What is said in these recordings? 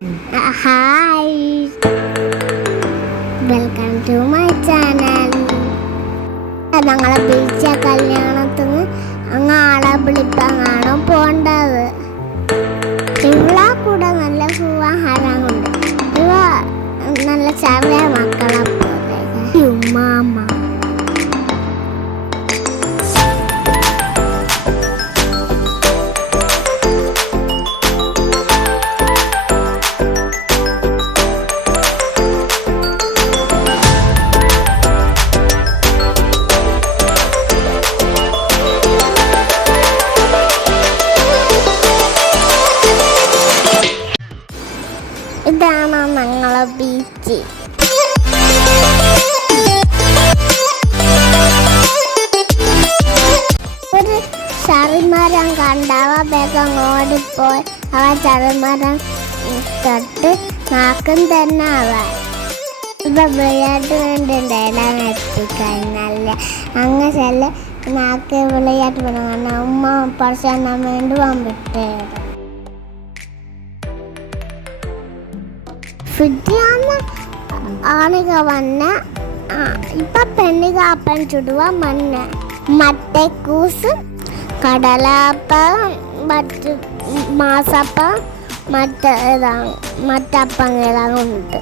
Hi welcome to my channel ഞങ്ങളെ ബീച്ച കല്യാണത്തിന് അങ്ങ് ആളെ വിളിപ്പങ്ങാണോ പോണ്ടത്? ഇവളാ കൂടെ നല്ല സുവാഹാരം ബീച്ച്. ഒരു ചറിമരം കണ്ടവ വേഗം ഓടിപ്പോയി. അവ ചറിമരം തൊട്ട് നാക്കും തന്നെ അവ. ഇപ്പൊ വിളയാട്ട് വേണ്ടിണ്ടായില്ല എത്തിക്കഴിഞ്ഞാൽ അങ്ങ് ചെല്ല. നാക്ക് വിളയാട്ട് വേണം ഉമ്മ കുറച്ചെണ്ണം വേണ്ടി പോകാൻ വിട്ടേരും ഫുഡിയാന്ന് ആണിക വന്ന ഇപ്പൊ പെണ്ണിക അപ്പൻ ചുടുവ മണ്ണ് മട്ടക്കൂസ് കടലപ്പ മറ്റ് മാസപ്പ മറ്റേതാണ് ഇതാണ് മറ്റപ്പങ്ങളെല്ലാം ഉണ്ട്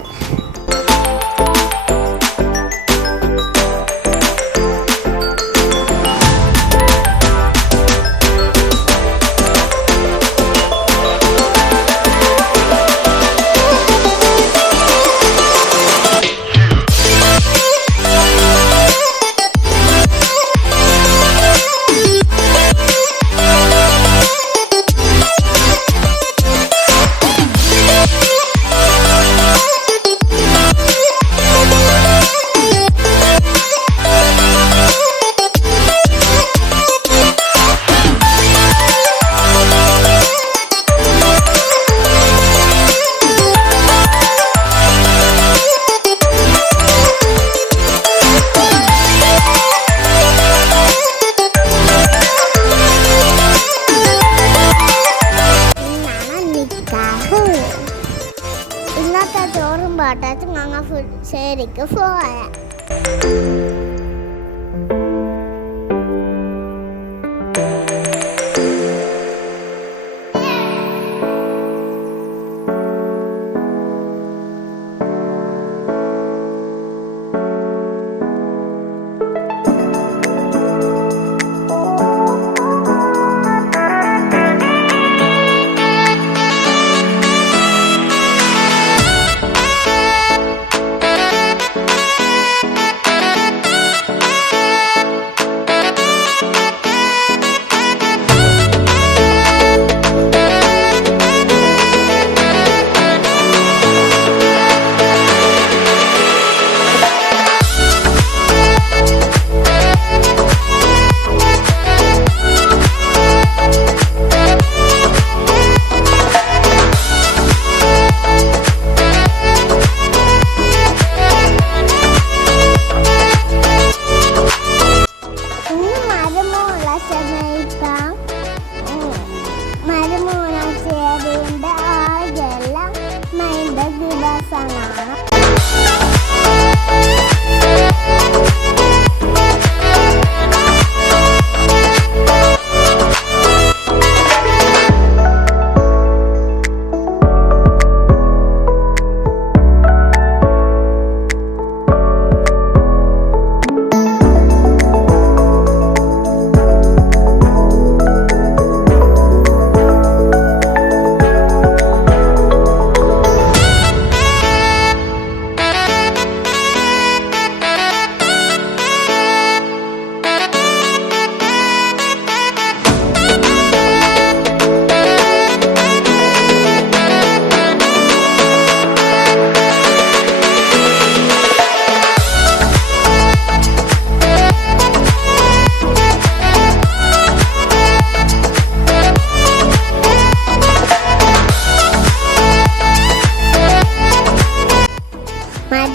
ശരിക്ക് പോയ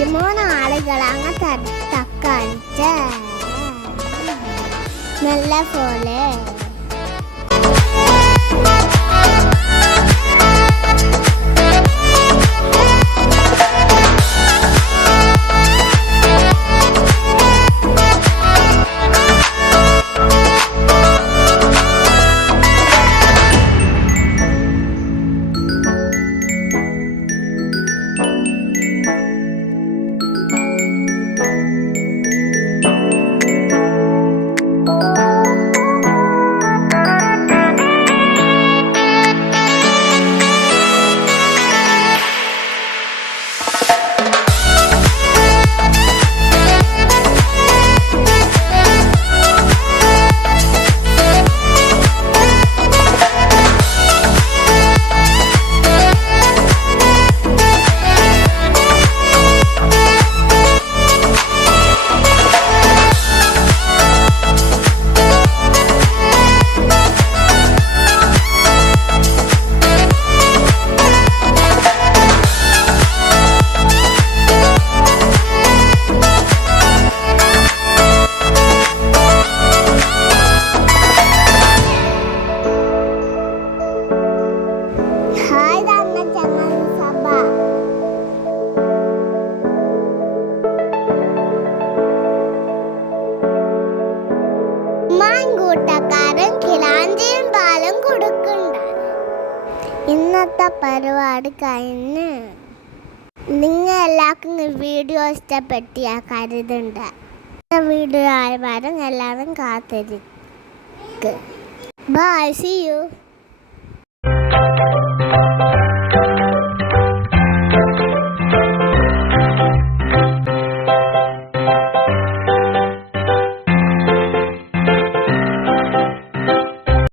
விதமான ஆளுகளாக தக்க அடிச்ச நல்ல போல. കഴിഞ്ഞ് നിങ്ങൾ എല്ലാവർക്കും വീഡിയോ ഇഷ്ടപ്പെട്ടിയാ കരുതുണ്ട്. വീഡിയോ ആയ വരും എല്ലാവരും കാത്തിരിക്കും. By C U